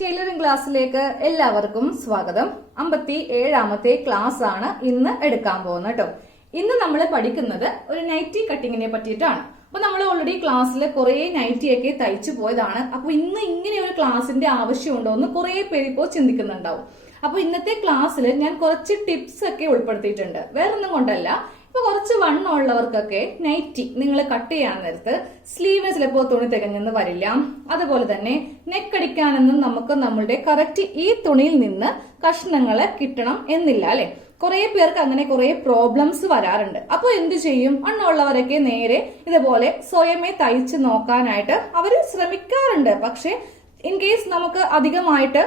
Tailoring ക്ലാസ്സിലേക്ക് എല്ലാവർക്കും സ്വാഗതം. 57ാമത്തെ ക്ലാസ് ആണ് ഇന്ന് എടുക്കാൻ പോകുന്നത് കേട്ടോ. ഇന്ന് നമ്മൾ പഠിക്കുന്നത് ഒരു നൈറ്റി കട്ടിങ്ങിനെ പറ്റിയിട്ടാണ്. അപ്പൊ നമ്മൾ ഓൾറെഡി ക്ലാസ്സിൽ കുറെ നൈറ്റിയൊക്കെ തയ്ച്ചു പോയതാണ്. അപ്പൊ ഇന്ന് ഇങ്ങനെ ഒരു ക്ലാസിന്റെ ആവശ്യമുണ്ടോ എന്ന് കുറെ പേര് ഇപ്പോൾ ചിന്തിക്കുന്നുണ്ടാവും. അപ്പൊ ഇന്നത്തെ ക്ലാസ്സിൽ ഞാൻ കുറച്ച് ടിപ്സ് ഒക്കെ ഉൾപ്പെടുത്തിയിട്ടുണ്ട്. വേറൊന്നും കൊണ്ടല്ല, ഇപ്പൊ കുറച്ച് വണ്ണമുള്ളവർക്കൊക്കെ നൈറ്റി നിങ്ങൾ കട്ട് ചെയ്യാൻ നേരത്ത് സ്ലീവ് ചിലപ്പോൾ തുണി തികഞ്ഞെന്ന് വരില്ല. അതുപോലെ തന്നെ നെക്ക് അടിക്കാനൊന്നും നമുക്ക് നമ്മളുടെ കറക്റ്റ് ഈ തുണിയിൽ നിന്ന് കഷ്ണങ്ങള് കിട്ടണം എന്നില്ല അല്ലെ. കുറെ പേർക്ക് അങ്ങനെ കുറെ പ്രോബ്ലംസ് വരാറുണ്ട്. അപ്പൊ എന്ത് ചെയ്യും? വണ്ണമുള്ളവരൊക്കെ നേരെ ഇതുപോലെ സ്വയമേ തയ്ച്ച് നോക്കാനായിട്ട് അവര് ശ്രമിക്കാറുണ്ട്. പക്ഷെ ഇൻ കേസ് നമുക്ക് അധികമായിട്ട്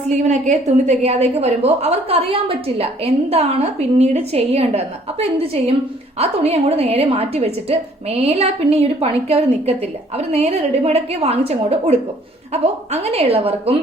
സ്ലീവിനൊക്കെ തുണി തികയാതേക്ക് വരുമ്പോൾ അവർക്ക് അറിയാൻ പറ്റില്ല എന്താണ് പിന്നീട് ചെയ്യേണ്ടതെന്ന്. അപ്പൊ എന്ത് ചെയ്യും? ആ തുണി അങ്ങോട്ട് നേരെ മാറ്റി വെച്ചിട്ട് മേലാ പിന്നെ ഈ ഒരു പണിക്ക് അവർ നിൽക്കത്തില്ല. അവർ നേരെ റെഡിമെയ്ഡൊക്കെ വാങ്ങിച്ചങ്ങോട്ട് കൊടുക്കും. അപ്പോൾ അങ്ങനെയുള്ളവർക്കും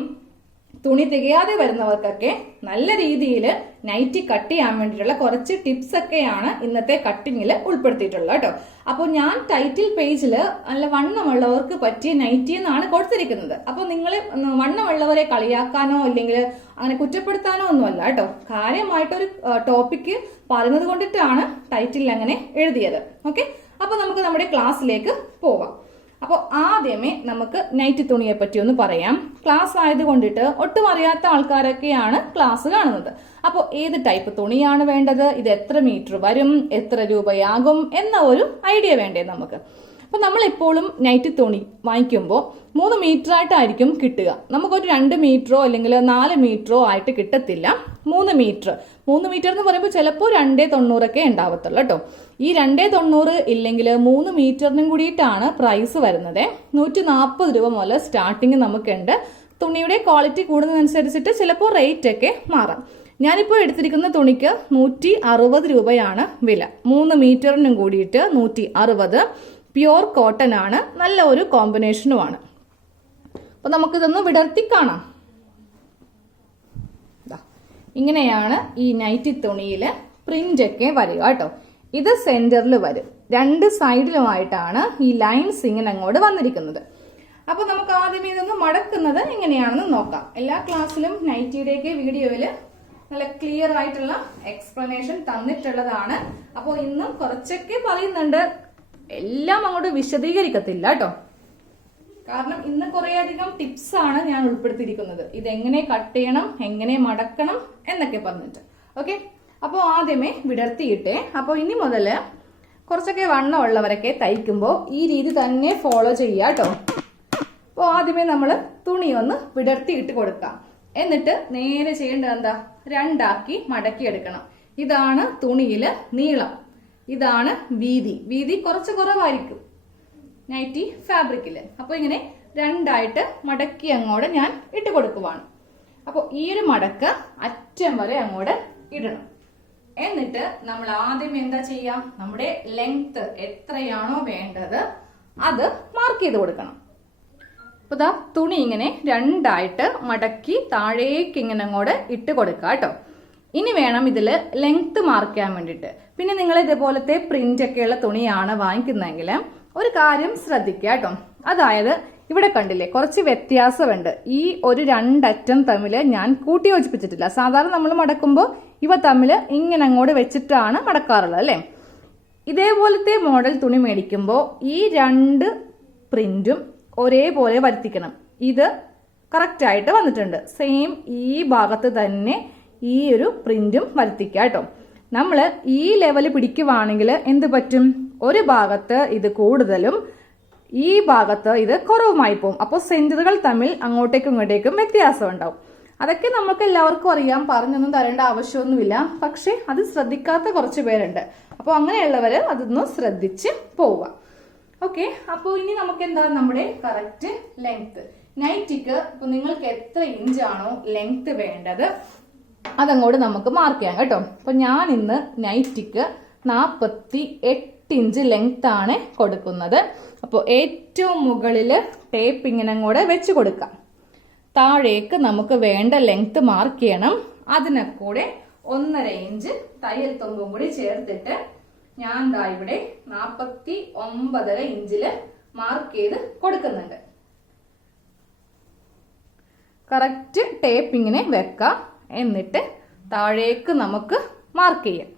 തുണി തികയാതെ വരുന്നവർക്കൊക്കെ നല്ല രീതിയിൽ നൈറ്റി കട്ട് ചെയ്യാൻ വേണ്ടിയിട്ടുള്ള കുറച്ച് ടിപ്സ് ഒക്കെയാണ് ഇന്നത്തെ കട്ടിങ്ങിൽ ഉൾപ്പെടുത്തിയിട്ടുള്ളത് കേട്ടോ. അപ്പോൾ ഞാൻ ടൈറ്റിൽ പേജില് നല്ല വണ്ണമുള്ളവർക്ക് പറ്റിയ നൈറ്റി എന്നാണ് കൊടുത്തിരിക്കുന്നത്. അപ്പോൾ നിങ്ങൾ വണ്ണമുള്ളവരെ കളിയാക്കാനോ അല്ലെങ്കിൽ അങ്ങനെ കുറ്റപ്പെടുത്താനോ ഒന്നുമല്ല കേട്ടോ. കാര്യമായിട്ടൊരു ടോപ്പിക്ക് പറയുന്നത് കൊണ്ടിട്ടാണ് ടൈറ്റിൽ അങ്ങനെ എഴുതിയത്. ഓക്കെ, അപ്പൊ നമുക്ക് നമ്മുടെ ക്ലാസ്സിലേക്ക് പോവാം. അപ്പോൾ ആദ്യമേ നമുക്ക് നൈറ്റി തുണിയെ പറ്റി ഒന്ന് പറയാം. ക്ലാസ് ആയതുകൊണ്ടിട്ട് ഒട്ടും അറിയാത്ത ആൾക്കാരൊക്കെയാണ് ക്ലാസ് കാണുന്നത്. അപ്പോൾ ഏത് ടൈപ്പ് തുണിയാണ് വേണ്ടത്, ഇത് എത്ര മീറ്റർ വരും, എത്ര രൂപയാകും എന്ന ഒരു ഐഡിയ വേണ്ടേ നമുക്ക്. അപ്പൊ നമ്മൾ എപ്പോഴും നൈറ്റി തുണി വാങ്ങിക്കുമ്പോൾ 3 മീറ്റർ ആയിട്ടായിരിക്കും കിട്ടുക. നമുക്കൊരു 2 മീറ്ററോ അല്ലെങ്കിൽ 4 മീറ്ററോ ആയിട്ട് കിട്ടത്തില്ല. 3 മീറ്റർ എന്ന് പറയുമ്പോൾ ചിലപ്പോൾ 290 ഉണ്ടാവത്തുള്ളൂ കേട്ടോ. ഈ 290 ഇല്ലെങ്കിൽ 3 മീറ്ററിനും കൂടിയിട്ടാണ് പ്രൈസ് വരുന്നത്. 140 രൂപ മുതൽ സ്റ്റാർട്ടിങ് നമുക്കുണ്ട്. തുണിയുടെ ക്വാളിറ്റി കൂടുന്നതനുസരിച്ചിട്ട് ചിലപ്പോൾ റേറ്റ് ഒക്കെ മാറാം. ഞാനിപ്പോൾ എടുത്തിരിക്കുന്ന തുണിക്ക് 160 രൂപയാണ് വില. 3 മീറ്ററിനും കൂടിയിട്ട് 160. പ്യുവർ കോട്ടൺ ആണ്, നല്ല ഒരു കോമ്പിനേഷനുമാണ്. അപ്പൊ നമുക്കിതൊന്ന് വിടർത്തി കാണാം. ഇങ്ങനെയാണ് ഈ നൈറ്റി തുണിയില് പ്രിന്റ് ഒക്കെ വരിക കേട്ടോ. ഇത് സെന്ററിൽ വരും, 2 സൈഡിലുമായിട്ടാണ് ഈ ലൈൻസ് ഇങ്ങനെ അങ്ങോട്ട് വന്നിരിക്കുന്നത്. അപ്പൊ നമുക്ക് ആദ്യമേ ഇതൊന്ന് മടക്കുന്നത് എങ്ങനെയാണെന്ന് നോക്കാം. എല്ലാ ക്ലാസ്സിലും നൈറ്റിയുടെയൊക്കെ വീഡിയോയില് നല്ല ക്ലിയർ ആയിട്ടുള്ള എക്സ്പ്ലനേഷൻ തന്നിട്ടുള്ളതാണ്. അപ്പോൾ ഇന്നും കുറച്ചൊക്കെ പറയുന്നുണ്ട്, എല്ലാം അങ്ങോട്ട് വിശദീകരിക്കത്തില്ല കേട്ടോ. കാരണം ഇന്ന് കുറെ അധികം ടിപ്സ് ആണ് ഞാൻ ഉൾപ്പെടുത്തിയിരിക്കുന്നത്. ഇതെങ്ങനെ കട്ട് ചെയ്യണം, എങ്ങനെ മടക്കണം എന്നൊക്കെ പറഞ്ഞിട്ട്. ഓക്കെ, അപ്പോൾ ആദ്യമേ വിടർത്തിയിട്ടേ. അപ്പോൾ ഇനി മുതല് കുറച്ചൊക്കെ വണ്ണമുള്ളവരൊക്കെ തയ്ക്കുമ്പോൾ ഈ രീതി തന്നെ ഫോളോ ചെയ്യുക കേട്ടോ. അപ്പോൾ ആദ്യമേ നമ്മൾ തുണി ഒന്ന് വിടർത്തിയിട്ട് കൊടുക്കാം. എന്നിട്ട് നേരെ ചെയ്യേണ്ടത് എന്താ, 2 ആക്കി മടക്കി എടുക്കണം. ഇതാണ് തുണിയില് നീളം, ഇതാണ് വീതി കുറച്ച് കുറവായിരിക്കും നൈറ്റി ഫാബ്രിക്കില്. അപ്പൊ ഇങ്ങനെ 2 ആയിട്ട് മടക്കി അങ്ങോട്ട് ഞാൻ ഇട്ട് കൊടുക്കുവാണ്. അപ്പൊ ഈ ഒരു മടക്ക് അറ്റം വരെ അങ്ങോട്ട് ഇടണം. എന്നിട്ട് നമ്മൾ ആദ്യം എന്താ ചെയ്യാം, നമ്മുടെ ലെങ്ത് എത്രയാണോ വേണ്ടത് അത് മാർക്ക് ചെയ്ത് കൊടുക്കണം. അപ്പൊ ദാ തുണി ഇങ്ങനെ 2 ആയിട്ട് മടക്കി താഴേക്ക് ഇങ്ങനെ അങ്ങോട്ട് ഇട്ട് കൊടുക്കുക കേട്ടോ. ഇനി വേണം ഇതില് ലെങ്ത് മാർക്ക് ചെയ്യാൻ വേണ്ടിയിട്ട്. പിന്നെ നിങ്ങൾ ഇതേപോലത്തെ പ്രിന്റ് ഒക്കെയുള്ള തുണിയാണ് വാങ്ങിക്കുന്നതെങ്കിൽ ഒരു കാര്യം ശ്രദ്ധിക്കുക കേട്ടോ. അതായത് ഇവിടെ കണ്ടില്ലേ കുറച്ച് വ്യത്യാസമുണ്ട്. ഈ ഒരു 2 അറ്റം തമ്മിൽ ഞാൻ കൂട്ടി യോജിപ്പിച്ചിട്ടില്ല. സാധാരണ നമ്മൾ മടക്കുമ്പോൾ ഇവ തമ്മിൽ ഇങ്ങനെ അങ്ങോട്ട് വെച്ചിട്ടാണ് മടക്കാറുള്ളത് അല്ലെ. ഇതേപോലത്തെ മോഡൽ തുണി മേടിക്കുമ്പോൾ ഈ 2 പ്രിന്റും ഒരേപോലെ വരുത്തിക്കണം. ഇത് കറക്റ്റ് ആയിട്ട് വന്നിട്ടുണ്ട്. സെയിം ഈ ഭാഗത്ത് തന്നെ ഈ ഒരു പ്രിന്റും വരുത്തിക്കുക കേട്ടോ. നമ്മള് ഈ ലെവല് പിടിക്കുവാണെങ്കിൽ എന്ത് പറ്റും, ഒരു ഭാഗത്ത് ഇത് കൂടുതലും ഈ ഭാഗത്ത് ഇത് കുറവുമായി പോകും. അപ്പോൾ സെന്ററുകൾ തമ്മിൽ അങ്ങോട്ടേക്കും ഇങ്ങോട്ടേക്കും വ്യത്യാസം ഉണ്ടാവും. അതൊക്കെ നമുക്ക് എല്ലാവർക്കും അറിയാം, പറഞ്ഞൊന്നും തരേണ്ട ആവശ്യമൊന്നുമില്ല. പക്ഷെ അത് ശ്രദ്ധിക്കാത്ത കുറച്ച് പേരുണ്ട്. അപ്പോൾ അങ്ങനെയുള്ളവര് അതൊന്ന് ശ്രദ്ധിച്ച് പോവുക. ഓക്കെ, അപ്പോൾ ഇനി നമുക്ക് എന്താ നമ്മുടെ കറക്റ്റ് ലെങ്ത് നൈറ്റിക്ക്. ഇപ്പൊ നിങ്ങൾക്ക് എത്ര ഇഞ്ചാണോ ലെങ്ത് വേണ്ടത് അതങ്ങോട്ട് നമുക്ക് മാർക്ക് ചെയ്യാം കേട്ടോ. അപ്പൊ ഞാൻ ഇന്ന് നൈറ്റിക്ക് 48 ഇഞ്ച് ലെങ്ത് ആണ് കൊടുക്കുന്നത്. അപ്പോൾ ഏറ്റവും മുകളില് ടേപ്പ് ഇങ്ങനെ അങ്ങോട്ട് വെച്ച് കൊടുക്കാം. താഴേക്ക് നമുക്ക് വേണ്ട ലെങ്ത് മാർക്ക് ചെയ്യണം. അതിനെ കൂടെ 1.5 ഇഞ്ച് തയ്യൽ തുമ്പും കൂടി ചേർത്തിട്ട് ഞാൻ ദാ ഇവിടെ 49.5 ഇഞ്ചില് മാർക്ക് ചെയ്ത് കൊടുക്കുന്നുണ്ട്. കറക്റ്റ് ടേപ്പ് ഇങ്ങനെ വെക്കാം. എന്നിട്ട് താഴേക്ക് നമുക്ക് മാർക്ക് ചെയ്യാം.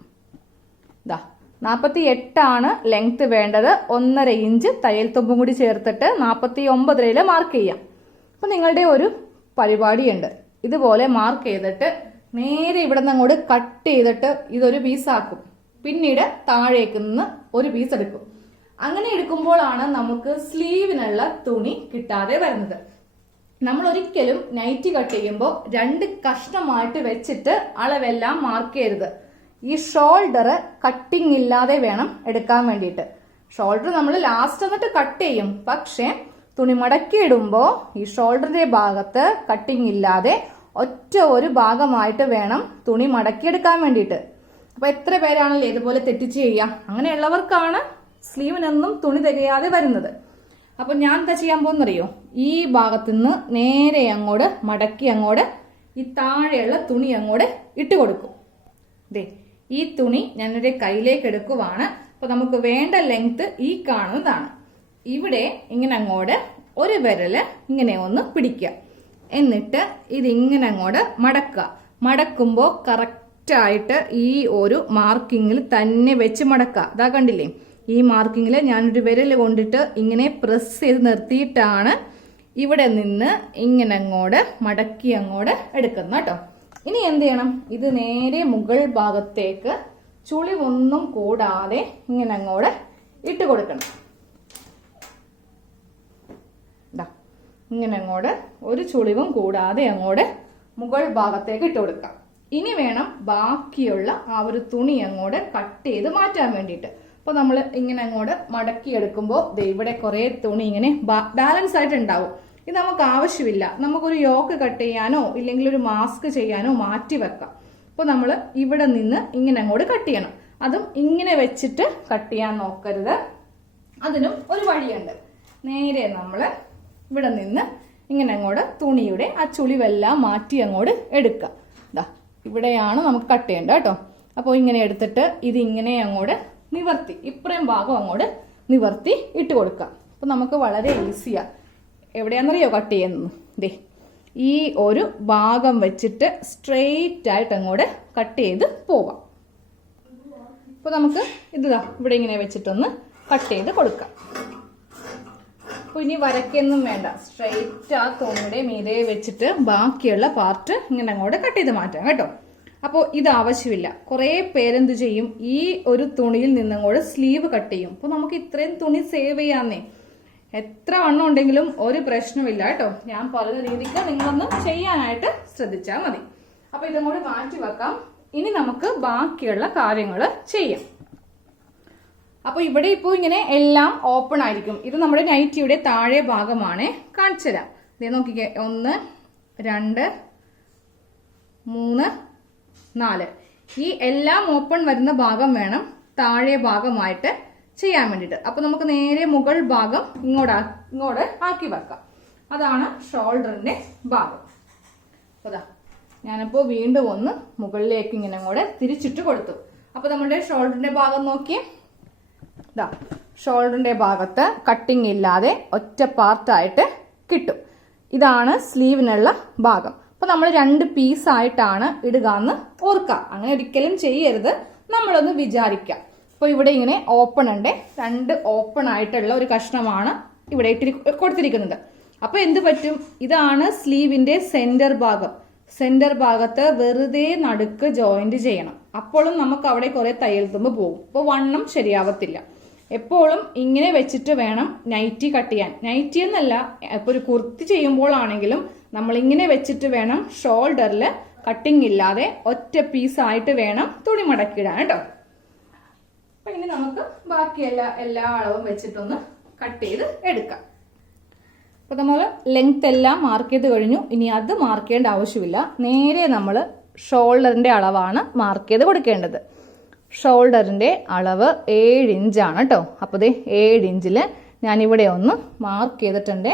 ഇതാ 48 ലെങ്ത് വേണ്ടത്. 1.5 ഇഞ്ച് തയ്യൽ തുമ്പും കൂടി ചേർത്തിട്ട് 49 മാർക്ക് ചെയ്യാം. അപ്പൊ നിങ്ങളുടെ ഒരു പരിപാടിയുണ്ട്. ഇതുപോലെ മാർക്ക് ചെയ്തിട്ട് നേരെ ഇവിടെ നിന്ന് അങ്ങോട്ട് കട്ട് ചെയ്തിട്ട് ഇതൊരു പീസാക്കും. പിന്നീട് താഴേക്ക് നിന്ന് ഒരു പീസ് എടുക്കും. അങ്ങനെ എടുക്കുമ്പോഴാണ് നമുക്ക് സ്ലീവിനുള്ള തുണി കിട്ടാതെ വരുന്നത്. നമ്മൾ ഒരിക്കലും നൈറ്റി കട്ട് ചെയ്യുമ്പോൾ 2 കഷ്ണമായിട്ട് വെച്ചിട്ട് അളവെല്ലാം മാർക്ക് ചെയ്യരുത്. ഈ ഷോൾഡർ കട്ടിങ് ഇല്ലാതെ വേണം എടുക്കാൻ വേണ്ടിയിട്ട്. ഷോൾഡർ നമ്മൾ ലാസ്റ്റ് എന്നിട്ട് കട്ട് ചെയ്യും. പക്ഷെ തുണി മടക്കി ഇടുമ്പോൾ ഈ ഷോൾഡറിന്റെ ഭാഗത്ത് കട്ടിങ് ഇല്ലാതെ ഒറ്റ ഒരു ഭാഗമായിട്ട് വേണം തുണി മടക്കിയെടുക്കാൻ വേണ്ടിയിട്ട്. അപ്പൊ എത്ര പേരാണല്ലോ ഇതുപോലെ തെറ്റിച്ച് ചെയ്യാം. അങ്ങനെയുള്ളവർക്കാണ് സ്ലീവിനൊന്നും തുണി തികയാതെ വരുന്നത്. അപ്പൊ ഞാൻ എന്താ ചെയ്യാൻ പോകുന്നറിയോ, ഈ ഭാഗത്തുനിന്ന് നേരെ അങ്ങോട്ട് മടക്കി അങ്ങോട്ട് ഈ താഴെയുള്ള തുണി അങ്ങോട്ട് ഇട്ട് കൊടുക്കും. ദേ ഈ തുണി ഞാനൊരു കയ്യിലേക്ക് എടുക്കുവാണ്. അപ്പൊ നമുക്ക് വേണ്ട ലെങ്ത് ഈ കാണുന്നതാണ്. ഇവിടെ ഇങ്ങനെ അങ്ങോട്ട് ഒരു വിരല് ഇങ്ങനെ ഒന്ന് പിടിക്കുക. എന്നിട്ട് ഇതിങ്ങനെ അങ്ങോട്ട് മടക്കുക. മടക്കുമ്പോൾ കറക്റ്റായിട്ട് ഈ ഒരു മാർക്കിങ്ങിൽ തന്നെ വെച്ച് മടക്കുക. അതാ കണ്ടില്ലേ, ഈ മാർക്കിങ്ങിൽ ഞാനൊരു വിരൽ കൊണ്ടിട്ട് ഇങ്ങനെ പ്രസ് ചെയ്ത് നിർത്തിയിട്ടാണ് ഇവിടെ നിന്ന് ഇങ്ങനെ അങ്ങോട്ട് മടക്കി അങ്ങോട്ട് എടുക്കുന്നത് കേട്ടോ. ഇനി എന്ത് ചെയ്യണം, ഇത് നേരെ മുകൾ ഭാഗത്തേക്ക് ചുളിവൊന്നും കൂടാതെ ഇങ്ങനെ അങ്ങോട്ട് ഇട്ട് കൊടുക്കണം. ഇങ്ങനെ അങ്ങോട്ട് ഒരു ചുളിവും കൂടാതെ അങ്ങോട്ട് മുകൾ ഭാഗത്തേക്ക് ഇട്ട് കൊടുക്കാം. ഇനി വേണം ബാക്കിയുള്ള ആ ഒരു തുണി അങ്ങോട്ട് കട്ട് ചെയ്ത് മാറ്റാൻ വേണ്ടിയിട്ട്. അപ്പൊ നമ്മൾ ഇങ്ങനെ അങ്ങോട്ട് മടക്കി എടുക്കുമ്പോൾ ഇവിടെ കുറെ തുണി ഇങ്ങനെ ബാലൻസ് ആയിട്ട് ഉണ്ടാവും. ഇത് നമുക്ക് ആവശ്യമില്ല. നമുക്കൊരു യോക്ക് കട്ട് ചെയ്യാനോ ഇല്ലെങ്കിൽ ഒരു മാസ്ക് ചെയ്യാനോ മാറ്റി വെക്കാം. അപ്പൊ നമ്മൾ ഇവിടെ നിന്ന് ഇങ്ങനെ അങ്ങോട്ട് കട്ട് ചെയ്യണം. അതും ഇങ്ങനെ വെച്ചിട്ട് കട്ട് ചെയ്യാൻ നോക്കരുത്. അതിനും ഒരു വഴിയുണ്ട്. നേരെ നമ്മൾ ഇവിടെ നിന്ന് ഇങ്ങനെ അങ്ങോട്ട് തുണിയുടെ ആ ചുളിവെല്ലാം മാറ്റി അങ്ങോട്ട് എടുക്കുക. ഇതാ ഇവിടെയാണ് നമുക്ക് കട്ട് ചെയ്യേണ്ടത് കേട്ടോ. അപ്പോൾ ഇങ്ങനെ എടുത്തിട്ട് ഇത് ഇങ്ങനെ അങ്ങോട്ട് നിവർത്തി ഇത്രയും ഭാഗം അങ്ങോട്ട് നിവർത്തി ഇട്ട് കൊടുക്കുക. അപ്പൊ നമുക്ക് വളരെ ഈസിയാ. എവിടെയാണെന്നറിയോ കട്ട് ചെയ്യുന്നത്? ദേ ഈ ഒരു ഭാഗം വെച്ചിട്ട് സ്ട്രെയിറ്റ് ആയിട്ട് അങ്ങോട്ട് കട്ട് ചെയ്ത് പോവാം. അപ്പൊ നമുക്ക് ഇതാ ഇവിടെ ഇങ്ങനെ വെച്ചിട്ടൊന്ന് കട്ട് ചെയ്ത് കൊടുക്കാം. അപ്പൊ ഇനി വരയ്ക്കൊന്നും വേണ്ട, സ്ട്രെയിറ്റ് ആ തുണിയുടെ മീതെ വെച്ചിട്ട് ബാക്കിയുള്ള പാർട്ട് ഇങ്ങനെ അങ്ങോട്ട് കട്ട് ചെയ്ത് മാറ്റാം കേട്ടോ. അപ്പോൾ ഇത് ആവശ്യമില്ല. കുറെ പേരെന്ത് ചെയ്യും, ഈ ഒരു തുണിയിൽ നിന്നങ്ങോട്ട് സ്ലീവ് കട്ട് ചെയ്യും. അപ്പൊ നമുക്ക് ഇത്രയും തുണി സേവ് ചെയ്യാന്നേ. എത്ര വണ്ണം ഉണ്ടെങ്കിലും ഒരു പ്രശ്നമില്ല കേട്ടോ. ഞാൻ പറയുന്ന രീതിക്ക് നിങ്ങളൊന്ന് ചെയ്യാനായിട്ട് ശ്രദ്ധിച്ചാൽ മതി. അപ്പൊ ഇതങ്ങോട്ട് മാറ്റി വെക്കാം. ഇനി നമുക്ക് ബാക്കിയുള്ള കാര്യങ്ങൾ ചെയ്യാം. അപ്പൊ ഇവിടെ ഇപ്പോ ഇങ്ങനെ എല്ലാം ഓപ്പൺ ആയിരിക്കും. ഇത് നമ്മുടെ നൈറ്റിയുടെ താഴെ ഭാഗമാണ്. കാണിച്ചു തരാം. ഇതേ നോക്കിക്കേ, 1 2 3 4 ഈ എല്ലാം ഓപ്പൺ വരുന്ന ഭാഗം വേണം താഴെ ഭാഗമായിട്ട് ചെയ്യാൻ വേണ്ടിയിട്ട്. അപ്പൊ നമുക്ക് നേരെ മുകൾ ഭാഗം ഇങ്ങോട്ട് ആക്കി വെക്കാം. അതാണ് ഷോൾഡറിന്റെ ഭാഗം. അതാ ഞാനിപ്പോ വീണ്ടും ഒന്ന് മുകളിലേക്ക് ഇങ്ങനെ അങ്ങോട്ട് തിരിച്ചിട്ട് കൊടുത്തു. അപ്പൊ നമ്മുടെ ഷോൾഡറിന്റെ ഭാഗം നോക്കിയേ. ഇതാ ഷോൾഡറിന്റെ ഭാഗത്ത് കട്ടിങ് ഇല്ലാതെ ഒറ്റ പാർട്ടായിട്ട് കിട്ടും. ഇതാണ് സ്ലീവിനുള്ള ഭാഗം. അപ്പൊ നമ്മൾ 2 പീസായിട്ടാണ് ഇടുക എന്ന് ഓർക്കുക. അങ്ങനെ ഒരിക്കലും ചെയ്യരുത്, നമ്മളൊന്ന് വിചാരിക്കാം. അപ്പൊ ഇവിടെ ഇങ്ങനെ ഓപ്പൺ ഉണ്ട്. 2 ഓപ്പൺ ആയിട്ടുള്ള ഒരു കഷ്ണമാണ് ഇവിടെ കൊടുത്തിരിക്കുന്നത്. അപ്പൊ എന്ത് പറ്റും, ഇതാണ് സ്ലീവിന്റെ സെന്റർ ഭാഗം. സെന്റർ ഭാഗത്ത് വെറുതെ നടുക്ക് ജോയിന്റ് ചെയ്യണം. അപ്പോഴും നമുക്ക് അവിടെ കുറെ തയ്യൽ തുമ്പ് പോകും. അപ്പോൾ വണ്ണം ശരിയാവത്തില്ല. എപ്പോഴും ഇങ്ങനെ വെച്ചിട്ട് വേണം നൈറ്റി കട്ട് ചെയ്യാൻ. നൈറ്റി എന്നല്ല, ഇപ്പൊ ഒരു കുർത്തി ചെയ്യുമ്പോഴാണെങ്കിലും നമ്മൾ ഇങ്ങനെ വെച്ചിട്ട് വേണം ഷോൾഡറിൽ കട്ടിങ് ഇല്ലാതെ ഒറ്റ പീസായിട്ട് വേണം തുണി മടക്കിയിടാൻ കേട്ടോ. അപ്പൊ ഇനി നമുക്ക് ബാക്കി എല്ലാ അളവും വെച്ചിട്ടൊന്ന് കട്ട് ചെയ്ത് എടുക്കാം. അപ്പൊ നമ്മൾ ലെങ്ത് എല്ലാം മാർക്ക് ചെയ്ത് കഴിഞ്ഞു. ഇനി അത് മാർക്ക് ചെയ്യേണ്ട ആവശ്യമില്ല. നേരെ നമ്മൾ ഷോൾഡറിന്റെ അളവാണ് മാർക്ക് ചെയ്ത് കൊടുക്കേണ്ടത്. ഷോൾഡറിന്റെ അളവ് 7 ഇഞ്ചാണ് കേട്ടോ. അപ്പോൾ ഇത് 7 ഇഞ്ചില് ഞാനിവിടെ ഒന്ന് മാർക്ക് ചെയ്തിട്ടുണ്ട്.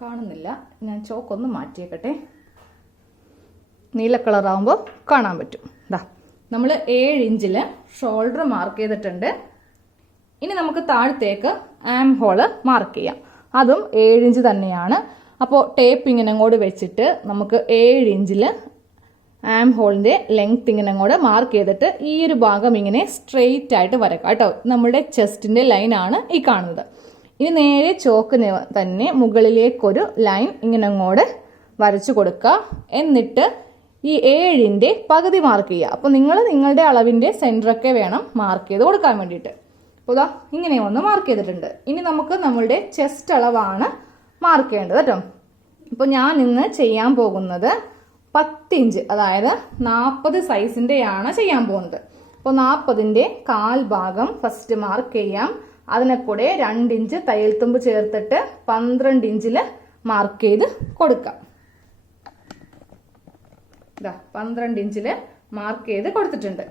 കാണുന്നില്ല, ഞാൻ ചോക്കൊന്ന് മാറ്റിയേക്കട്ടെ. നീല കളറാകുമ്പോൾ കാണാൻ പറ്റും. ഇതാ നമ്മൾ 7 ഇഞ്ചില് ഷോൾഡർ മാർക്ക് ചെയ്തിട്ടുണ്ട്. ഇനി നമുക്ക് താഴത്തേക്ക് ആം ഹോള് മാർക്ക് ചെയ്യാം. അതും 7 ഇഞ്ച് തന്നെയാണ്. അപ്പോൾ ടേപ്പ് ഇങ്ങനെ അങ്ങോട്ട് വെച്ചിട്ട് നമുക്ക് 7 ഇഞ്ചിൽ ആം ഹോളിന്റെ ലെങ്ത് ഇങ്ങനെ അങ്ങോട്ട് മാർക്ക് ചെയ്തിട്ട് ഈ ഒരു ഭാഗം ഇങ്ങനെ സ്ട്രെയിറ്റ് ആയിട്ട് വരക്കാം കേട്ടോ. നമ്മുടെ ചെസ്റ്റിന്റെ ലൈനാണ് ഈ കാണുന്നത്. ഇനി നേരെ ചോക്കിന് തന്നെ മുകളിലേക്കൊരു ലൈൻ ഇങ്ങനെ അങ്ങോട്ട് വരച്ചു കൊടുക്കുക. എന്നിട്ട് ഈ 7ന്റെ പകുതി മാർക്ക് ചെയ്യുക. അപ്പോൾ നിങ്ങൾ നിങ്ങളുടെ അളവിന്റെ സെന്ററൊക്കെ വേണം മാർക്ക് ചെയ്ത് കൊടുക്കാൻ വേണ്ടിയിട്ട്. അപ്പോൾ ഇതാ ഇങ്ങനെ ഒന്ന് മാർക്ക് ചെയ്തിട്ടുണ്ട്. ഇനി നമുക്ക് നമ്മളുടെ ചെസ്റ്റ് അളവാണ് മാർക്ക് ചെയ്യേണ്ടത് കേട്ടോ. ഇപ്പോൾ ഞാൻ ഇന്ന് ചെയ്യാൻ പോകുന്നത് 10 ഇഞ്ച്, അതായത് 40 സൈസിന്റെയാണ് ചെയ്യാൻ പോകുന്നത്. അപ്പോൾ 40ന്റെ 1/4 ഭാഗം ഫസ്റ്റ് മാർക്ക് ചെയ്യാം. അതിനെ കൂടെ 2 ഇഞ്ച് തയ്യൽ തുമ്പ് ചേർത്തിട്ട് 12 ഇഞ്ചിൽ മാർക്ക് ചെയ്ത് കൊടുക്കാം. 12 ഇഞ്ചിൽ മാർക്ക് ചെയ്ത് കൊടുത്തിട്ടുണ്ട്.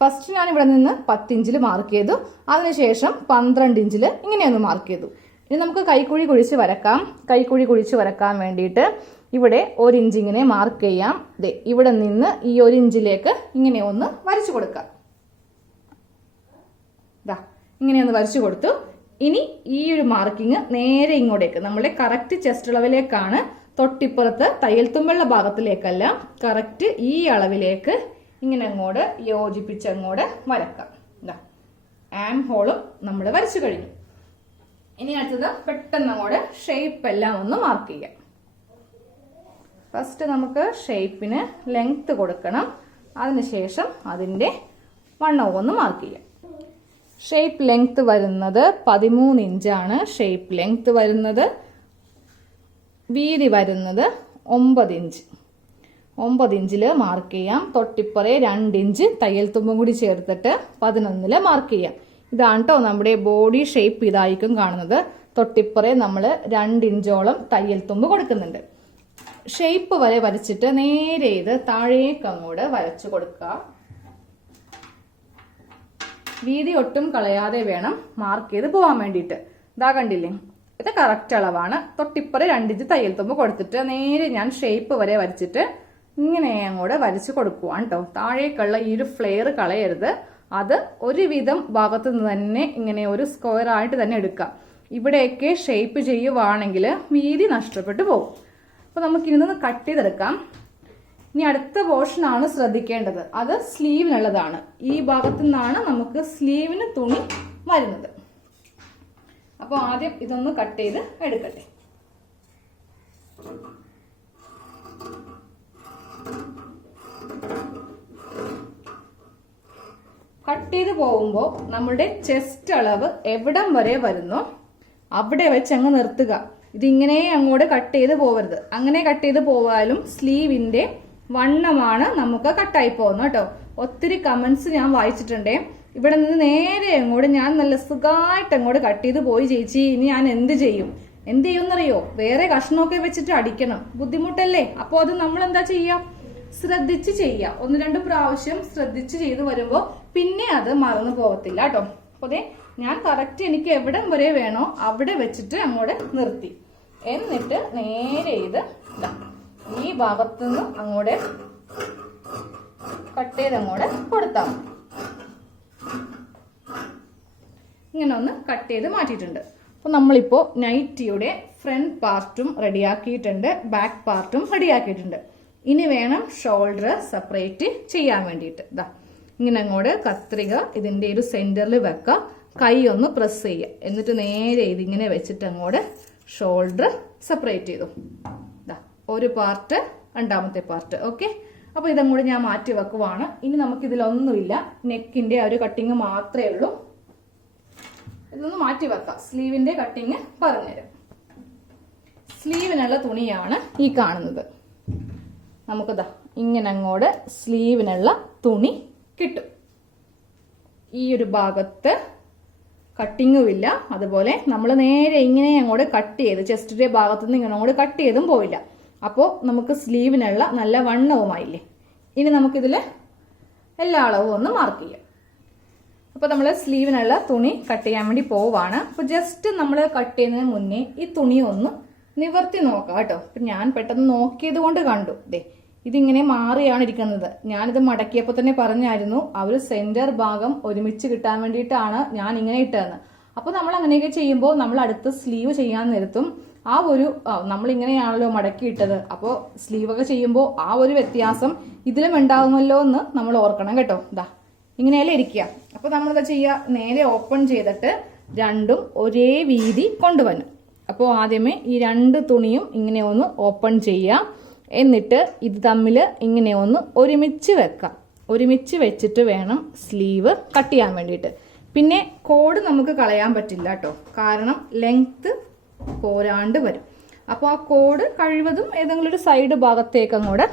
ഫസ്റ്റ് ഞാൻ ഇവിടെ നിന്ന് 10 ഇഞ്ചിൽ മാർക്ക് ചെയ്തു. അതിനുശേഷം 12 ഇഞ്ചിൽ ഇങ്ങനെയൊന്ന് മാർക്ക് ചെയ്തു. ഇനി നമുക്ക് കൈക്കുഴി കുഴിച്ച് വരക്കാം. കൈക്കുഴി കുഴിച്ച് വരക്കാൻ വേണ്ടിയിട്ട് ഇവിടെ 1 ഇഞ്ച് ഇങ്ങനെ മാർക്ക് ചെയ്യാം. ഇവിടെ നിന്ന് ഈ 1 ഇഞ്ചിലേക്ക് ഇങ്ങനെ ഒന്ന് വരച്ചു കൊടുക്കാം. ഇങ്ങനെയൊന്ന് വരച്ചു കൊടുത്തു. ഇനി ഈ ഒരു മാർക്കിങ് നേരെ ഇങ്ങോട്ടേക്ക് നമ്മുടെ കറക്റ്റ് ചെസ്റ്റ് അളവിലേക്കാണ്, തൊട്ടിപ്പുറത്ത് തയ്യൽ തുമ്പുള്ള ഭാഗത്തിലേക്കല്ല, കറക്റ്റ് ഈ അളവിലേക്ക് ഇങ്ങനെ അങ്ങോട്ട് യോജിപ്പിച്ച് അങ്ങോട്ട് വരക്കാം. ആം ഹോളും നമ്മൾ വരച്ചു കഴിഞ്ഞു. ഇനി അടുത്തത് പെട്ടെന്ന് അങ്ങോട്ട് ഷേപ്പ് എല്ലാം ഒന്ന് മാർക്ക് ചെയ്യാം. ഫസ്റ്റ് നമുക്ക് ഷേപ്പിന് ലെങ്ത് കൊടുക്കണം. അതിനുശേഷം അതിൻ്റെ വണ്ണവും ഒന്ന് മാർക്ക് ചെയ്യാം. ഷേപ്പ് ലെങ്ത് വരുന്നത് 13 ഇഞ്ചാണ്. ഷേപ്പ് ലെങ്ത് വരുന്നത്. വീതി വരുന്നത് 9 ഇഞ്ച്. 9 ഇഞ്ചിൽ മാർക്ക് ചെയ്യാം. തൊട്ടിപ്പുറേ 2 ഇഞ്ച് തയ്യൽ തുമ്പും കൂടി ചേർത്തിട്ട് 11 മാർക്ക് ചെയ്യാം. ഇതാണ് കേട്ടോ നമ്മുടെ ബോഡി ഷേപ്പ്. ഇതായിരിക്കും കാണുന്നത്. തൊട്ടിപ്പുറേ നമ്മൾ 2 ഇഞ്ചോളം തയ്യൽ തുമ്പ് കൊടുക്കുന്നുണ്ട്. ഷേപ്പ് വരെ വരച്ചിട്ട് നേരെ ഇത് താഴേക്ക് അങ്ങോട്ട് വരച്ചു കൊടുക്കുക. വീതി ഒട്ടും കളയാതെ വേണം മാർക്ക് ചെയ്ത് പോകാൻ വേണ്ടിയിട്ട്. ഇതാ കണ്ടില്ലേ, ഇത് കറക്റ്റ് അളവാണ്. തൊട്ടിപ്പുറേ 2 ഇഞ്ച് തയ്യൽ തുമ്പ് കൊടുത്തിട്ട് നേരെ ഞാൻ ഷേപ്പ് വരെ വരച്ചിട്ട് ഇങ്ങനെ അങ്ങോട്ട് വരച്ചു കൊടുക്കുവാണ് കേട്ടോ. താഴേക്കുള്ള ഈ ഒരു ഫ്ലെയർ കളയരുത്. അത് ഒരുവിധം ഭാഗത്ത് നിന്ന് തന്നെ ഇങ്ങനെ ഒരു സ്ക്വയർ ആയിട്ട് തന്നെ എടുക്കാം. ഇവിടെയൊക്കെ ഷേപ്പ് ചെയ്യുവാണെങ്കിൽ വീതി നഷ്ടപ്പെട്ടു പോകും. അപ്പോൾ നമുക്ക് ഇതൊന്ന് കട്ട് ചെയ്തെടുക്കാം. ഇനി അടുത്ത പോർഷനാണ് ശ്രദ്ധിക്കേണ്ടത്. അത് സ്ലീവിനുള്ളതാണ്. ഈ ഭാഗത്തു നിന്നാണ് നമുക്ക് സ്ലീവിന് തുണി വരുന്നത്. അപ്പോൾ ആദ്യം ഇതൊന്ന് കട്ട് ചെയ്ത് എടുക്കട്ടെ. കട്ട് ചെയ്ത് പോകുമ്പോൾ നമ്മുടെ ചെസ്റ്റ് അളവ് എവിടം വരെ വരുന്നോ അവിടെ വെച്ച് അങ്ങ് നിർത്തുക. ഇതിങ്ങനെ അങ്ങോട്ട് കട്ട് ചെയ്ത് പോവരുത്. അങ്ങനെ കട്ട് ചെയ്ത് പോവാലും സ്ലീവിന്റെ വണ്ണമാണ് നമുക്ക് കട്ടായി പോകുന്നത് കേട്ടോ. ഒത്തിരി കമന്റ്സ് ഞാൻ വായിച്ചിട്ടുണ്ടേ. ഇവിടെ നിന്ന് നേരെ അങ്ങോട്ട് ഞാൻ നല്ല സുഖമായിട്ട് അങ്ങോട്ട് കട്ട് ചെയ്ത് പോയി ചേച്ചി, ഇനി ഞാൻ എന്ത് ചെയ്യും എന്നറിയോ? വേറെ കഷ്ണമൊക്കെ വെച്ചിട്ട് അടിക്കണം, ബുദ്ധിമുട്ടല്ലേ? അപ്പോൾ അത് നമ്മൾ എന്താ ചെയ്യാം? ശ്രദ്ധിച്ച് ചെയ്യാം. 1-2 പ്രാവശ്യം ശ്രദ്ധിച്ച് ചെയ്ത് വരുമ്പോൾ പിന്നെ അത് മറന്നു പോകത്തില്ല കേട്ടോ. അപ്പോൾ അതെ ഞാൻ കറക്റ്റ് എനിക്ക് എവിടം വരെ വേണോ അവിടെ വെച്ചിട്ട് അങ്ങോട്ട് നിർത്തി. എന്നിട്ട് നേരെ ഇത് ഈ ഭാഗത്തുനിന്ന് അങ്ങോട്ട് കട്ട് ചെയ്ത് അങ്ങോട്ട് കൊടുത്താൽ മതി. ഇങ്ങനെ ഒന്ന് കട്ട് ചെയ്ത് മാറ്റിയിട്ടുണ്ട്. അപ്പോൾ നമ്മളിപ്പോൾ നൈറ്റിയുടെ ഫ്രണ്ട് പാർട്ടും റെഡിയാക്കിയിട്ടുണ്ട്, ബാക്ക് പാർട്ടും റെഡിയാക്കിയിട്ടുണ്ട്. ഇനി വേണം ഷോൾഡർ സെപ്പറേറ്റ് ചെയ്യാൻ വേണ്ടിയിട്ട്. ഇങ്ങനെ അങ്ങോട്ട് കത്രിക ഇതിൻ്റെ ഒരു സെന്ററിൽ വെക്കുക. കൈ ഒന്ന് പ്രസ് ചെയ്യുക. എന്നിട്ട് നേരെ ഇതിങ്ങനെ വെച്ചിട്ട് അങ്ങോട്ട് ഷോൾഡർ സെപ്പറേറ്റ് ചെയ്തു. ഒരു പാർട്ട്, രണ്ടാമത്തെ പാർട്ട്. ഓക്കെ, അപ്പോൾ ഇതങ്ങോട്ട് ഞാൻ മാറ്റി വെക്കുവാണ്. ഇനി നമുക്കിതിലൊന്നുമില്ല, നെക്കിന്റെ ആ ഒരു കട്ടിങ് മാത്രമേ ഉള്ളൂ. ഇതൊന്ന് മാറ്റി വെക്കാം. സ്ലീവിന്റെ കട്ടിങ് പറഞ്ഞുതരാം. സ്ലീവിനുള്ള തുണിയാണ് ഈ കാണുന്നത്. നമുക്കിതാ ഇങ്ങനെ അങ്ങോട്ട് സ്ലീവിനുള്ള തുണി കിട്ടും. ഈ ഒരു ഭാഗത്ത് കട്ടിങ്ങും ഇല്ല. അതുപോലെ നമ്മൾ നേരെ ഇങ്ങനെ അങ്ങോട്ട് കട്ട് ചെയ്ത് ചെസ്റ്റിന്റെ ഭാഗത്തുനിന്ന് ഇങ്ങനെ അങ്ങോട്ട് കട്ട് ചെയ്തും പോവില്ല. അപ്പോൾ നമുക്ക് സ്ലീവിനുള്ള നല്ല വണ്ണവുമായില്ലേ. ഇനി നമുക്കിതിൽ എല്ലാ അളവും ഒന്ന് മാർക്ക് ചെയ്യാം. അപ്പോൾ നമ്മൾ സ്ലീവിനുള്ള തുണി കട്ട് ചെയ്യാൻ വേണ്ടി പോവാണ്. അപ്പോൾ ജസ്റ്റ് നമ്മൾ കട്ട് ചെയ്യുന്നതിന് മുന്നേ ഈ തുണി ഒന്ന് നിവർത്തി നോക്കാം കേട്ടോ. അപ്പം ഞാൻ പെട്ടെന്ന് നോക്കിയത് കൊണ്ട് കണ്ടു, ഇതിങ്ങനെ മാറിയാണ് ഇരിക്കുന്നത്. ഞാനിത് മടക്കിയപ്പോൾ തന്നെ പറഞ്ഞായിരുന്നു ആ ഒരു സെന്റർ ഭാഗം ഒരുമിച്ച് കിട്ടാൻ വേണ്ടിയിട്ടാണ് ഞാൻ ഇങ്ങനെ ഇട്ടതെന്ന്. അപ്പോൾ നമ്മൾ അങ്ങനെയൊക്കെ ചെയ്യുമ്പോൾ നമ്മൾ അടുത്ത് സ്ലീവ് ചെയ്യാൻ നിർത്തും. ആ ഒരു നമ്മളിങ്ങനെയാണല്ലോ മടക്കിയിട്ടത്, അപ്പോൾ സ്ലീവൊക്കെ ചെയ്യുമ്പോൾ ആ ഒരു വ്യത്യാസം ഇതിലും ഉണ്ടാകുമല്ലോ എന്ന് നമ്മൾ ഓർക്കണം കേട്ടോ. ഇങ്ങനെയല്ലേ ഇരിക്കുക. അപ്പോൾ നമ്മളെന്താ ചെയ്യുക, നേരെ ഓപ്പൺ ചെയ്തിട്ട് രണ്ടും ഒരേ വീതി കൊണ്ടുവരണം. അപ്പോൾ ആദ്യമേ ഈ രണ്ട് തുണിയും ഇങ്ങനെ ഒന്ന് ഓപ്പൺ ചെയ്യാം. എന്നിട്ട് ഇത് തമ്മിൽ ഇങ്ങനെ ഒന്ന് ഒരുമിച്ച് വെക്കാം. ഒരുമിച്ച് വെച്ചിട്ട് വേണം സ്ലീവ് കട്ട് ചെയ്യാൻ വേണ്ടിയിട്ട്. പിന്നെ കോഡ് നമുക്ക് കളയാൻ പറ്റില്ല കേട്ടോ, കാരണം ലെങ്ത്ത് പോരാണ്ട് വരും. അപ്പോൾ ആ കോഡ് കഴിവതും ഏതെങ്കിലും ഒരു സൈഡ് ഭാഗത്തേക്ക് അങ്ങോട്ട്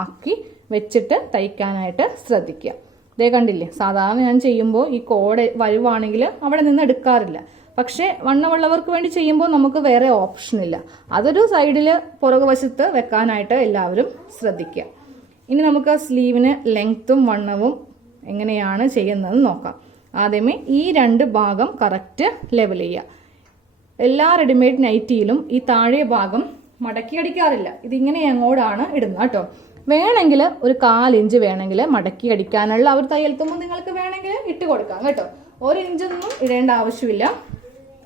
ആക്കി വെച്ചിട്ട് തയ്ക്കാനായിട്ട് ശ്രദ്ധിക്കുക. ഇതേ കണ്ടില്ലേ, സാധാരണ ഞാൻ ചെയ്യുമ്പോൾ ഈ കോഡ് വരുവാണെങ്കിൽ അവിടെ നിന്ന് എടുക്കാറില്ല. പക്ഷേ വണ്ണമുള്ളവർക്ക് വേണ്ടി ചെയ്യുമ്പോൾ നമുക്ക് വേറെ ഓപ്ഷൻ ഇല്ല. അതൊരു സൈഡിൽ പുറകുവശത്ത് വെക്കാനായിട്ട് എല്ലാവരും ശ്രദ്ധിക്കുക. ഇനി നമുക്ക് സ്ലീവിന് ലെങ്ത്തും വണ്ണവും എങ്ങനെയാണ് ചെയ്യുന്നതെന്ന് നോക്കാം. ആദ്യമേ ഈ രണ്ട് ഭാഗം കറക്റ്റ് ലെവൽ ചെയ്യുക. എല്ലാ റെഡിമെയ്ഡ് നൈറ്റിയിലും ഈ താഴെ ഭാഗം മടക്കി അടിക്കാറില്ല, ഇതിങ്ങനെ അങ്ങോട്ടാണ് ഇടുന്നത് കേട്ടോ. വേണമെങ്കിൽ ഒരു 1/4 ഇഞ്ച് വേണമെങ്കിൽ മടക്കി അടിക്കാനുള്ള ഒരു തയ്യൽ തുമ്പ് നിങ്ങൾക്ക് വേണമെങ്കിൽ ഇട്ട് കൊടുക്കാം കേട്ടോ. 1 ഇഞ്ചൊന്നും ഇടേണ്ട ആവശ്യമില്ല.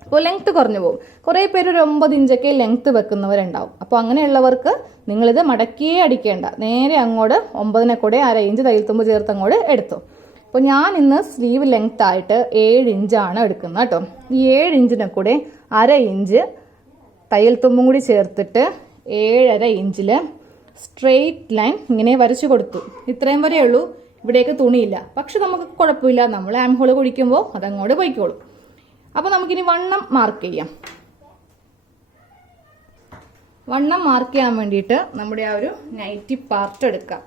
അപ്പോൾ ലെങ്ത്ത് കുറഞ്ഞു പോകും. കുറേ പേര് ഒരു 9 ഇഞ്ചൊക്കെ ലെങ്ത്ത് വെക്കുന്നവരുണ്ടാവും. അപ്പോൾ അങ്ങനെയുള്ളവർക്ക് നിങ്ങളിത് മടക്കിയേ അടിക്കേണ്ട, നേരെ അങ്ങോട്ട് 9നെ കൂടെ 1/2 ഇഞ്ച് തയ്യൽ തുമ്പ് ചേർത്ത് അങ്ങോട്ട് എടുത്തു. അപ്പോൾ ഞാൻ ഇന്ന് സ്ലീവ് ലെങ്ത് ആയിട്ട് 7 ഇഞ്ചാണ് എടുക്കുന്നത് കേട്ടോ. ഈ 7 ഇഞ്ചിനെ കൂടെ 1/2 ഇഞ്ച് തയ്യൽ തുമ്പും കൂടി ചേർത്തിട്ട് 7.5 ഇഞ്ചിൽ സ്ട്രെയിറ്റ് ലൈൻ ഇങ്ങനെ വരച്ചു കൊടുത്തു. ഇത്രയും വരെ ഉള്ളൂ. ഇവിടേക്ക് തുണിയില്ല, പക്ഷെ നമുക്ക് കുഴപ്പമില്ല, നമ്മൾ ആം ഹോൾ കുഴിക്കുമ്പോൾ അതങ്ങോട്ട് പോയിക്കോളും. അപ്പോൾ നമുക്കിനി വണ്ണം മാർക്ക് ചെയ്യാം. വണ്ണം മാർക്ക് ചെയ്യാൻ വേണ്ടിയിട്ട് നമ്മുടെ ആ ഒരു നൈറ്റി പാർട്ട് എടുക്കാം.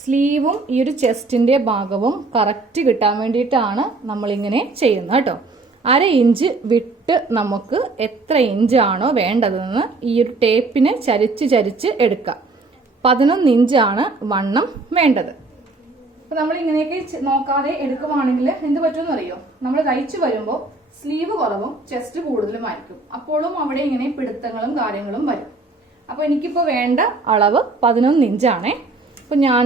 സ്ലീവും ഈ ഒരു ചെസ്റ്റിന്റെ ഭാഗവും കറക്റ്റ് കിട്ടാൻ വേണ്ടിയിട്ടാണ് നമ്മളിങ്ങനെ ചെയ്യുന്നത് കേട്ടോ. 1/2 ഇഞ്ച് വിട്ട് നമുക്ക് എത്ര ഇഞ്ചാണോ വേണ്ടതെന്ന് ഈ ഒരു ടേപ്പിന് ചരിച്ച് എടുക്കാം. 11 ഇഞ്ചാണ് വണ്ണം വേണ്ടത്. അപ്പോൾ നമ്മൾ ഇങ്ങനെയൊക്കെ നോക്കാതെ എടുക്കുവാണെങ്കിൽ എന്ത് പറ്റുമെന്ന് അറിയോ, നമ്മൾ തയ്ച്ചു വരുമ്പോൾ സ്ലീവ് കുറവും ചെസ്റ്റ് കൂടുതലുമായിരിക്കും. അപ്പോഴും അവിടെ ഇങ്ങനെ പിടുത്തങ്ങളും കാര്യങ്ങളും വരും. അപ്പോൾ എനിക്കിപ്പോൾ വേണ്ട അളവ് 11 ഇഞ്ചാണേ. അപ്പോൾ ഞാൻ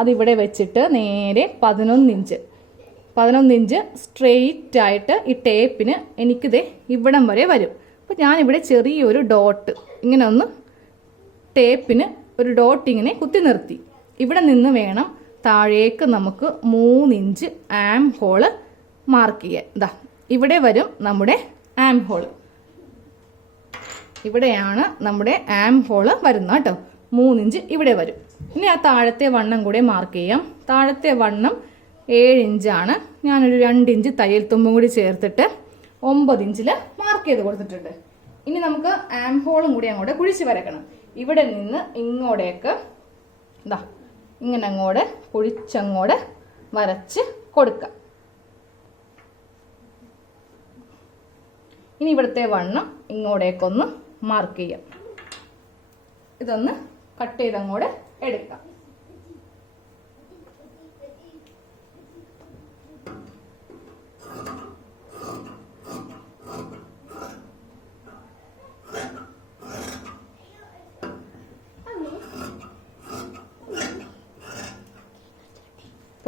അതിവിടെ വെച്ചിട്ട് നേരെ 11 ഇഞ്ച് സ്ട്രെയിറ്റ് ആയിട്ട് ഈ ടേപ്പിന് എനിക്കിത് ഇവിടം വരെ വരും. അപ്പോൾ ഞാനിവിടെ ചെറിയൊരു ഡോട്ട് ഇങ്ങനെ ഒന്ന് ടേപ്പിന് ഒരു ഡോട്ട് ഇങ്ങനെ കുത്തി നിർത്തി. ഇവിടെ നിന്ന് വേണം താഴേക്ക് നമുക്ക് 3 ഇഞ്ച് ആം ഹോള് മാർക്ക് ചെയ്യാൻ. ഇവിടെ വരും നമ്മുടെ ആം ഹോള്. ഇവിടെയാണ് നമ്മുടെ ആം ഹോള് വരുന്നത് കേട്ടോ. 3 ഇഞ്ച് ഇവിടെ വരും. ഇനി ആ താഴത്തെ വണ്ണം കൂടെ മാർക്ക് ചെയ്യാം. താഴത്തെ വണ്ണം 7 ഇഞ്ചാണ്. ഞാനൊരു 2 ഇഞ്ച് തയ്യൽ തുമ്പും കൂടി ചേർത്തിട്ട് 9 ഇഞ്ചിൽ മാർക്ക് ചെയ്ത് കൊടുത്തിട്ടുണ്ട്. ഇനി നമുക്ക് ആം ഹോളും കൂടി അങ്ങോട്ട് കുഴിച്ച് വരക്കണം. ഇവിടെ നിന്ന് ഇങ്ങോട്ടേക്ക് ഇങ്ങനെ അങ്ങോട്ട് കുഴിച്ചങ്ങോട്ട് വരച്ച് കൊടുക്കാം. ഇനി ഇവിടുത്തെ വണ്ണം ഇങ്ങോട്ടേക്കൊന്ന് മാർക്ക് ചെയ്യാം. ഇതൊന്ന് കട്ട് ചെയ്ത് അങ്ങോട്ട് എടുക്കാം.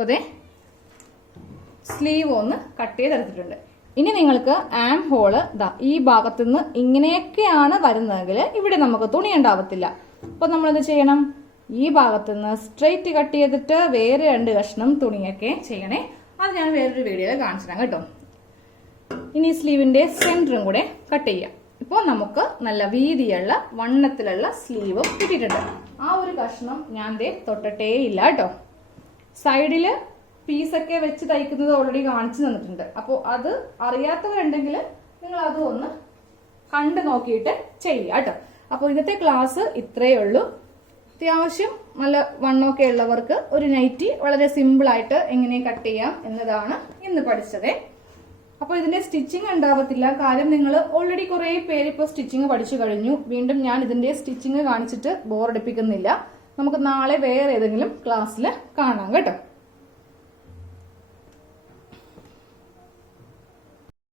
അപ്പോൾ സ്ലീവ് ഒന്ന് കട്ട് ചെയ്തെടുത്തിട്ടുണ്ട്. ഇനി നിങ്ങൾക്ക് ആം ഹോള് ഈ ഭാഗത്തു നിന്ന് ഇങ്ങനെയൊക്കെയാണ് വരുന്നതെങ്കിൽ ഇവിടെ നമുക്ക് തുണി ഉണ്ടാവത്തില്ല. അപ്പോൾ നമ്മളെന്ത് ചെയ്യണം, ഈ ഭാഗത്തു നിന്ന് സ്ട്രെയിറ്റ് കട്ട് ചെയ്തിട്ട് വേറെ 2 കഷ്ണം തുണിയൊക്കെ ചെയ്യണേ. അത് ഞാൻ വേറൊരു വീഡിയോയിൽ കാണിച്ചു തരാം കേട്ടോ. ഇനി സ്ലീവിന്റെ സെന്ററും കൂടെ കട്ട് ചെയ്യാം. ഇപ്പോൾ നമുക്ക് നല്ല വീതിയുള്ള വണ്ണത്തിലുള്ള സ്ലീവ് കിട്ടിയിട്ടുണ്ട്. ആ ഒരു കഷ്ണം ഞാൻ തൊട്ടിട്ടേ ഇല്ല കേട്ടോ. സൈഡില് പീസൊക്കെ വെച്ച് തയ്ക്കുന്നത് ഓൾറെഡി കാണിച്ചു തന്നിട്ടുണ്ട്. അപ്പോൾ അത് അറിയാത്തവരുണ്ടെങ്കിൽ നിങ്ങൾ അതും ഒന്ന് കണ്ടു നോക്കിയിട്ട് ചെയ്യുക കേട്ടോ. അപ്പോൾ ഇന്നത്തെ ക്ലാസ് ഇത്രയേ ഉള്ളൂ. അത്യാവശ്യം നല്ല വണ്ണമൊക്കെ ഉള്ളവർക്ക് ഒരു നൈറ്റി വളരെ സിമ്പിളായിട്ട് എങ്ങനെ കട്ട് ചെയ്യാം എന്നതാണ് ഇന്ന് പഠിച്ചത്. അപ്പോൾ ഇതിന്റെ സ്റ്റിച്ചിങ് ഉണ്ടാവത്തില്ല, കാര്യം നിങ്ങൾ ഓൾറെഡി കുറേ പേര് ഇപ്പോൾ സ്റ്റിച്ചിങ് പഠിച്ചു കഴിഞ്ഞു. വീണ്ടും ഞാൻ ഇതിന്റെ സ്റ്റിച്ചിങ് കാണിച്ചിട്ട് ബോറടിപ്പിക്കുന്നില്ല. നമുക്ക് നാളെ വേറെ ഏതെങ്കിലും ക്ലാസ്സിൽ കാണാം കേട്ടോ.